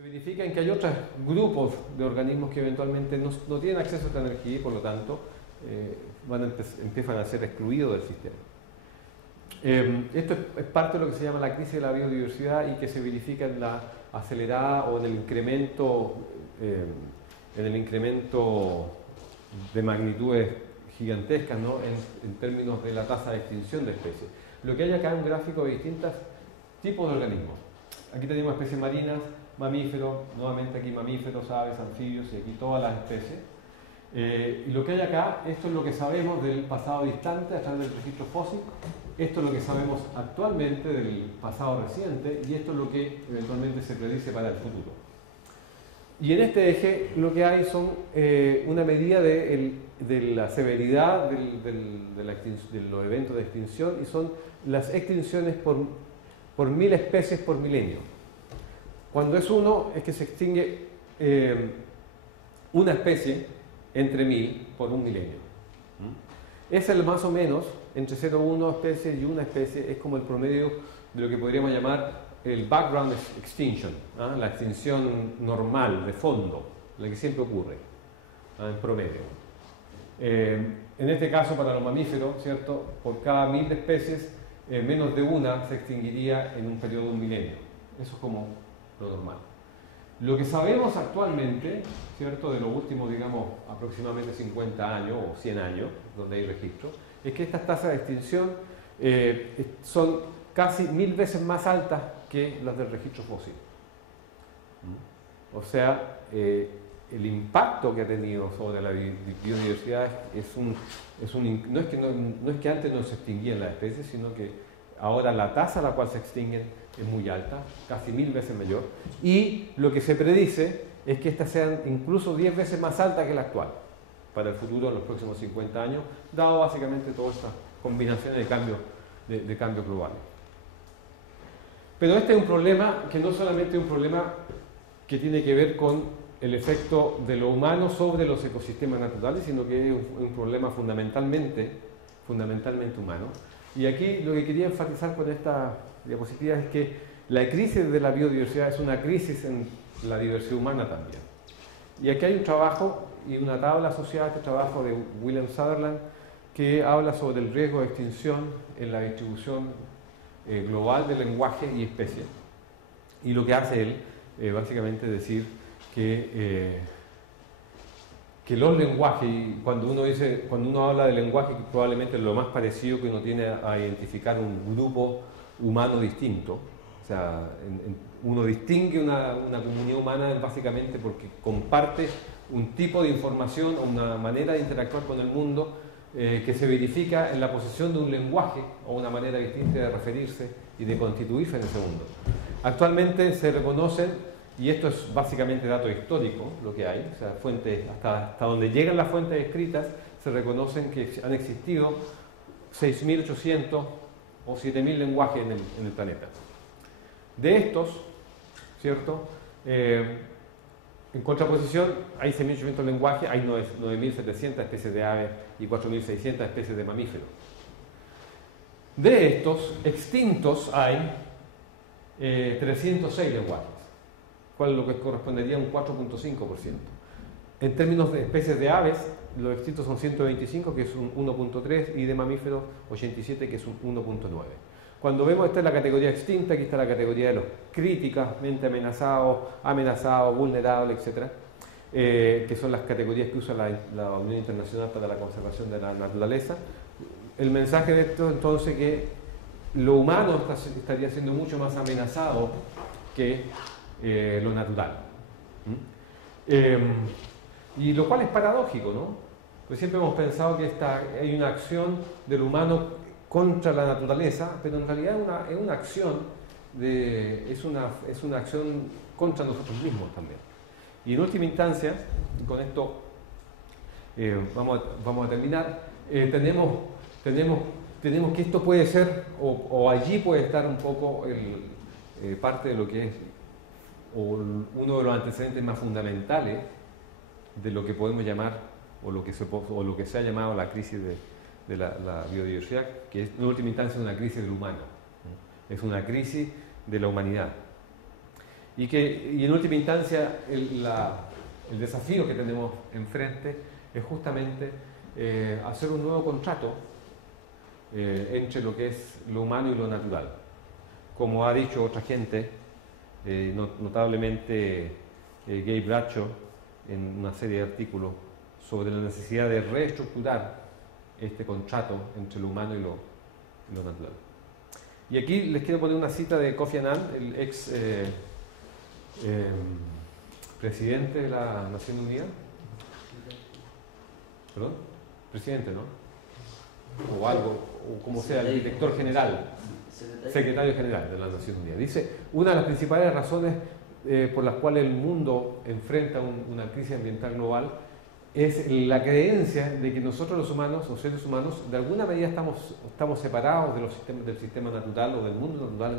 Se verifica en que hay otros grupos de organismos que eventualmente no tienen acceso a esta energía y por lo tanto empiezan a ser excluidos del sistema. Esto es parte de lo que se llama la crisis de la biodiversidad y que se verifica en la acelerada o en el incremento de magnitudes gigantescas, ¿no? en términos de la tasa de extinción de especies. Lo que hay acá es un gráfico de distintos tipos de organismos. Aquí tenemos especies marinas, mamíferos, nuevamente aquí mamíferos, aves, anfibios y aquí todas las especies. Y lo que hay acá, esto es lo que sabemos del pasado distante a través del registro fósil, esto es lo que sabemos actualmente del pasado reciente y esto es lo que eventualmente se predice para el futuro. Y en este eje lo que hay son una medida de la severidad de los eventos de extinción y son las extinciones por 1000 especies por milenio. Cuando es 1 es que se extingue una especie entre 1000 por un milenio. Es el más o menos entre 0,1 especies y una especie, es como el promedio de lo que podríamos llamar el background extinction, ¿ah? La extinción normal, de fondo, la que siempre ocurre, ¿ah? En promedio. En este caso, para los mamíferos, ¿cierto? Por cada 1000 especies, menos de una se extinguiría en un periodo de un milenio. Eso es como lo normal. Lo que sabemos actualmente, ¿cierto? De los últimos, digamos, aproximadamente 50 años o 100 años, donde hay registro, es que estas tasas de extinción son casi 1000 veces más altas que las del registro fósil. O sea, el impacto que ha tenido sobre la biodiversidad no es que antes no se extinguían las especies, sino que ahora la tasa a la cual se extinguen es muy alta, casi 1000 veces mayor, y lo que se predice es que estas sean incluso 10 veces más altas que la actual para el futuro, en los próximos 50 años, dado básicamente todas estas combinaciones de cambios globales. Pero este es un problema que no solamente es un problema que tiene que ver con el efecto de lo humano sobre los ecosistemas naturales, sino que es un problema fundamentalmente humano. Y aquí lo que quería enfatizar con esta diapositiva es que la crisis de la biodiversidad es una crisis en la diversidad humana también. Y aquí hay un trabajo y una tabla asociada a este trabajo de William Sutherland que habla sobre el riesgo de extinción en la distribución global de lenguaje y especies. Y lo que hace él básicamente es decir que los lenguajes, y cuando uno habla de lenguaje, que probablemente es lo más parecido que uno tiene a identificar un grupo humano distinto, o sea, uno distingue una comunidad humana básicamente porque comparte un tipo de información o una manera de interactuar con el mundo que se verifica en la posesión de un lenguaje o una manera distinta de referirse y de constituirse en ese mundo. Actualmente se reconocen, y esto es básicamente dato histórico, lo que hay, o sea, fuentes, hasta donde llegan las fuentes escritas, se reconocen que han existido 6.800 o 7.000 lenguajes en el planeta. De estos, ¿cierto? En contraposición, hay 6.800 lenguajes, hay 9.700 especies de aves y 4.600 especies de mamíferos. De estos, extintos hay 306 lenguajes, cual lo que correspondería a un 4.5%. En términos de especies de aves, los extintos son 125, que es un 1.3, y de mamíferos 87, que es un 1.9. Cuando vemos, esta es la categoría extinta, aquí está la categoría de los críticamente amenazados, vulnerables, etc., que son las categorías que usa la Unión Internacional para la Conservación de la Naturaleza. El mensaje de esto, entonces, que lo humano estaría siendo mucho más amenazado que lo natural. Y lo cual es paradójico, ¿no? Pues siempre hemos pensado que hay una acción del humano contra la naturaleza, pero en realidad es una acción es una acción contra nosotros mismos también. Y en última instancia, y con esto vamos a terminar, tenemos que esto puede ser, o allí puede estar un poco parte de lo que es uno de los antecedentes más fundamentales de lo que podemos llamar, o lo que se ha llamado la crisis de la biodiversidad, que es en última instancia una crisis del humano, es una crisis de la humanidad. Y en última instancia el desafío que tenemos enfrente es justamente hacer un nuevo contrato entre lo que es lo humano y lo natural. Como ha dicho otra gente, notablemente Gabe Bradshaw, en una serie de artículos sobre la necesidad de reestructurar este contrato entre lo humano y lo natural. Y aquí les quiero poner una cita de Kofi Annan, el ex presidente de la Nación Unida. ¿Perdón? Presidente, ¿no? O algo, o como sea, el director general, secretario general de la Nación Unida. Dice, una de las principales razones por las cuales el mundo enfrenta una crisis ambiental global es la creencia de que nosotros los humanos, los seres humanos, de alguna medida estamos separados del sistema natural o del mundo natural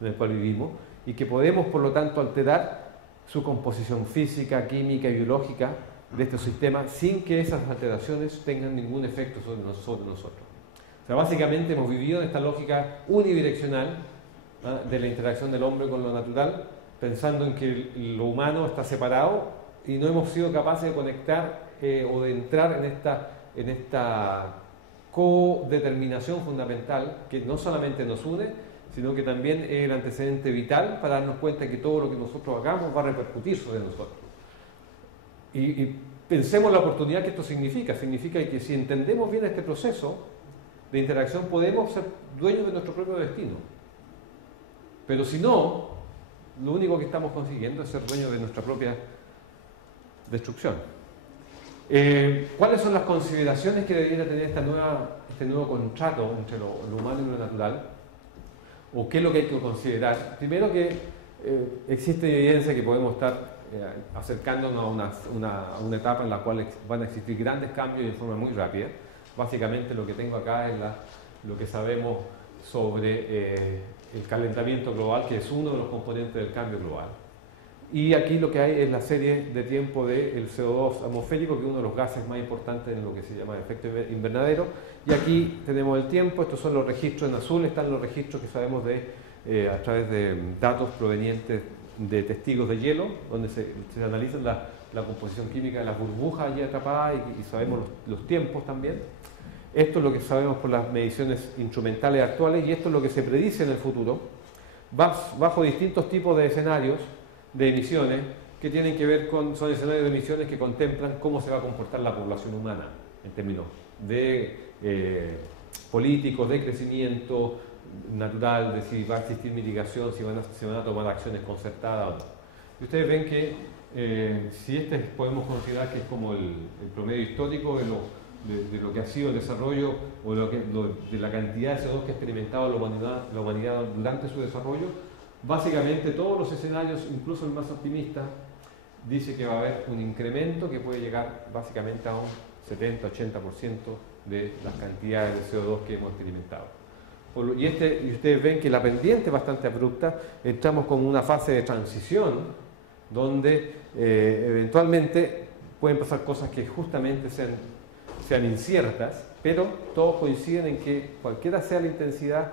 en el cual vivimos, y que podemos, por lo tanto, alterar su composición física, química y biológica de estos sistemas sin que esas alteraciones tengan ningún efecto sobre nosotros. O sea, básicamente hemos vivido en esta lógica unidireccional de la interacción del hombre con lo natural, pensando en que lo humano está separado y no hemos sido capaces de conectar o de entrar en esta codeterminación fundamental que no solamente nos une, sino que también es el antecedente vital para darnos cuenta que todo lo que nosotros hagamos va a repercutir sobre nosotros. Y pensemos la oportunidad que esto significa. Significa que si entendemos bien este proceso de interacción podemos ser dueños de nuestro propio destino. Pero si no, lo único que estamos consiguiendo es ser dueños de nuestra propia destrucción. ¿Cuáles son las consideraciones que debería tener este nuevo contrato entre lo humano y lo natural? ¿O qué es lo que hay que considerar? Primero que existe evidencia que podemos estar acercándonos a una etapa en la cual van a existir grandes cambios de forma muy rápida. Básicamente lo que tengo acá es lo que sabemos sobre el calentamiento global, que es uno de los componentes del cambio global. Y aquí lo que hay es la serie de tiempo del CO2 atmosférico, que es uno de los gases más importantes en lo que se llama efecto invernadero. Y aquí tenemos el tiempo, estos son los registros en azul, están los registros que sabemos a través de datos provenientes de testigos de hielo, donde se analiza la composición química de las burbujas allí atrapadas y sabemos los tiempos también. Esto es lo que sabemos por las mediciones instrumentales actuales y esto es lo que se predice en el futuro, bajo distintos tipos de escenarios de emisiones que tienen que ver son escenarios de emisiones que contemplan cómo se va a comportar la población humana en términos de políticos, de crecimiento natural, de si va a existir mitigación, si se van a tomar acciones concertadas o no. Y ustedes ven que si podemos considerar que es como el promedio histórico de lo que ha sido el desarrollo o de la cantidad de CO2 que ha experimentado la humanidad durante su desarrollo, básicamente todos los escenarios, incluso el más optimista, dice que va a haber un incremento que puede llegar básicamente a un 70-80% de las cantidades de CO2 que hemos experimentado. Y ustedes ven que la pendiente es bastante abrupta, entramos con una fase de transición donde eventualmente pueden pasar cosas que justamente sean inciertas, pero todos coinciden en que cualquiera sea la intensidad,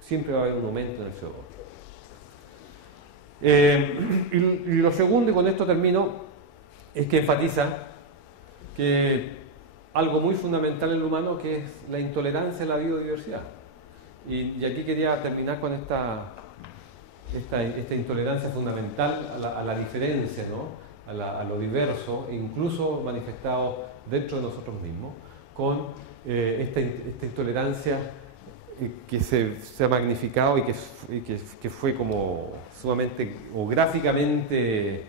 siempre va a haber un aumento en el CO2. Y lo segundo, y con esto termino, es que enfatiza que algo muy fundamental en el humano, que es la intolerancia a la biodiversidad. Y aquí quería terminar con esta intolerancia fundamental a la diferencia, ¿no? a lo diverso, incluso manifestado dentro de nosotros mismos, con esta intolerancia que se ha magnificado y que fue como sumamente o gráficamente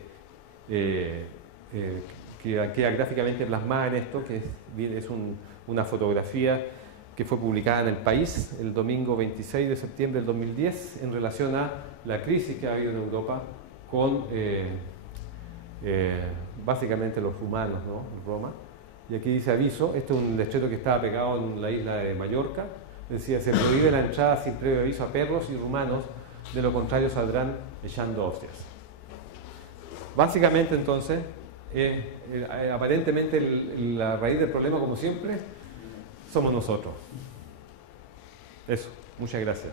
queda gráficamente plasmada en esto, que es una fotografía que fue publicada en El País el domingo 26 de septiembre del 2010 en relación a la crisis que ha habido en Europa con básicamente los rumanos, ¿no? En Roma. Y aquí dice aviso, este es un letrero que estaba pegado en la isla de Mallorca, decía: se prohíbe la entrada sin previo aviso a perros y rumanos, de lo contrario saldrán echando hostias. Básicamente entonces, aparentemente la raíz del problema, como siempre, somos nosotros. Eso, muchas gracias.